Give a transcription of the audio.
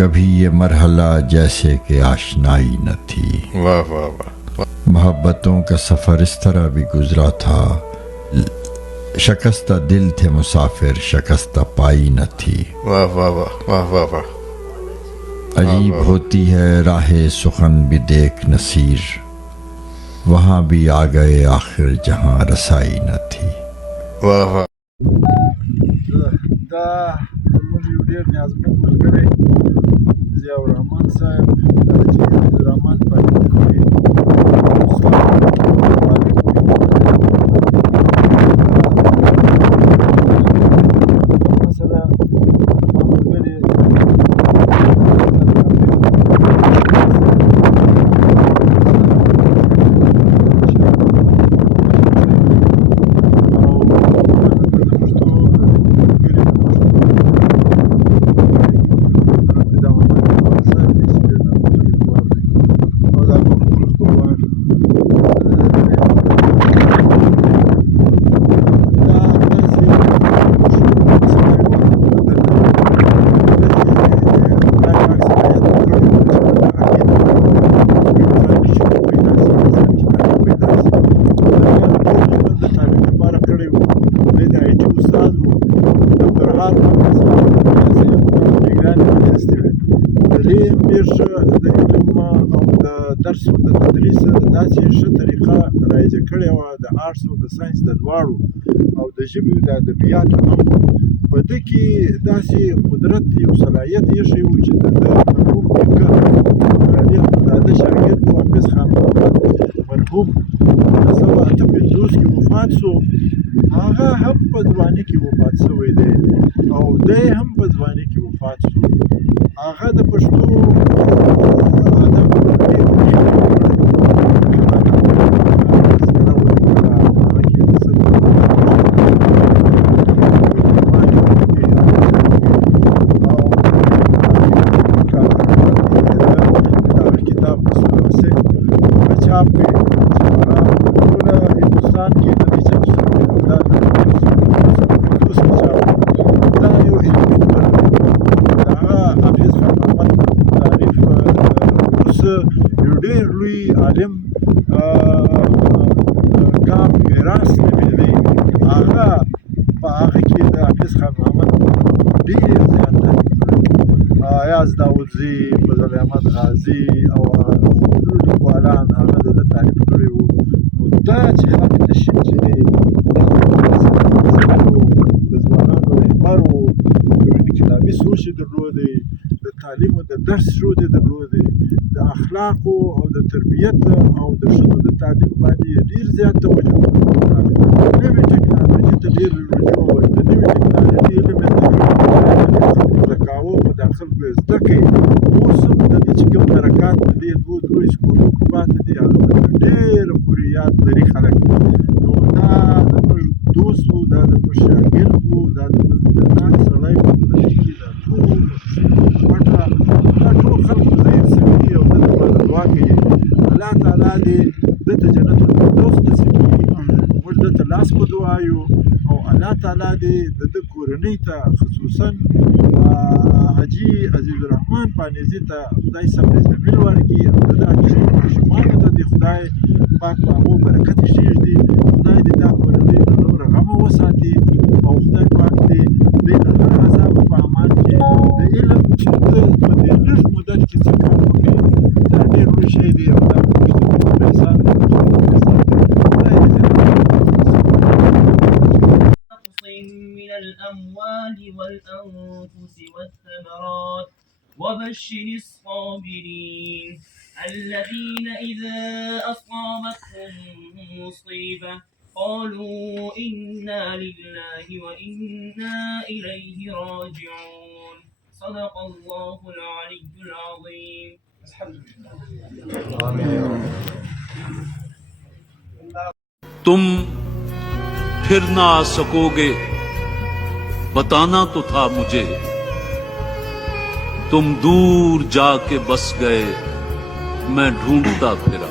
कभी ये मरहला जैसे कि आशनाई न थी। वाह वाह वाह। मोहब्बतों का सफर इस तरह भी गुजरा था, शकस्ता दिल थे मुसाफिर, शकस्ता पाई न थी। वाह वाह वाह वाह वाह वाह। अजीब होती है राहे सुखन भी देख नसीर, वहां भी आ गए आखिर जहां रसाई न थी। वाह वाह। دا زموږ یو ډېر نیازمن ملګری ضیاء الرحمن صاحب، کله چې عبدالرحمن پاکستان سره ملګری درس او د تدریس داسې ښه طریقه رایجه کړې وه، د آرټس او د ساینس د دواړو او د ژبې او د ادبیاتو هم. په ده کې داسې قدرت یو صلاحیت ایښی و چې د ده مرحوم نیکه د ده شاګرد و حافظ خان محمد مرحوم 1958 کې وفات شو. هغه هم په ځواني کې وفات شوی دی او دی هم په ځواني کې وفات شو. هغه د پښتو ادب یو ډېر لوی عالم ګام میراث نومېدی. هغه په هغه کې د حافظ خان محمد ډېر زیات تعریف کړی. ایاز داودزي، فضل احمد غازي او نور لیکوالان هغه د ده تعریف کړی وو. نو دا چې هغه نشین چې دی دا د ځوانانو رهبر وو، یو انقلابي سوچ یې درلودی، د تعلیم او د درس شعور یې درلودی، د اخلاقو او د تربیت او د ښځو د تعلیم باندې یې ډېر زیات توجه وکړه. نوې ټکنالوژي ته ډېر رجوع وه، د نوې ټکنالوژي علم یې زده کاوه، په دا خلکو یې زده کوي. اوس هم د ده چې کوم حرکات په دې دوو درو سکولو کې پاتې دي، هغه به ډېره پورې یاد لري خلک. نو دا زموږ دوست و، دا زموږ شاګرد و، دا زموږ مینهناک سړی و. په دې کې دا ټول پټه دا ټول خلک ظاهر شوي دي او ده دپاره دعا کوي. الله تعالی دې ده ته جنت الفردوس نصیب کړي. موږ ده ته لاس په دعا یو او الله تعالی دې د ده کورنۍ ته خصوصا حاجي عزیز الرحمن پانیزي ته خدای صبر جمیل ورکړي او د ده ماشومانو ته دې خدای پاک په هغو برکت کښېږدي. خدای دې دا کورنۍ له نوره غمه وساتي او خدای پاک دې دوی له هر عذابو په امان کې د علم چې ده په دې لږ مدت کې څه کار وکړي دا ډېر لوی شی دی او دا د پښتنو احسان دی، د خلکو احسان دی. خدای دې من الأموال والأنفس والثمرات وبشر الصابرين الذين إذا أصابتهم مصيبة قالوا إنا لله وإنا إليه راجعون. صدق الله العلي العظيم. तुम फिर ना आ सकोगे बताना तो था मुझे, तुम दूर जाके बस गए मैं ढूंढता फिरा।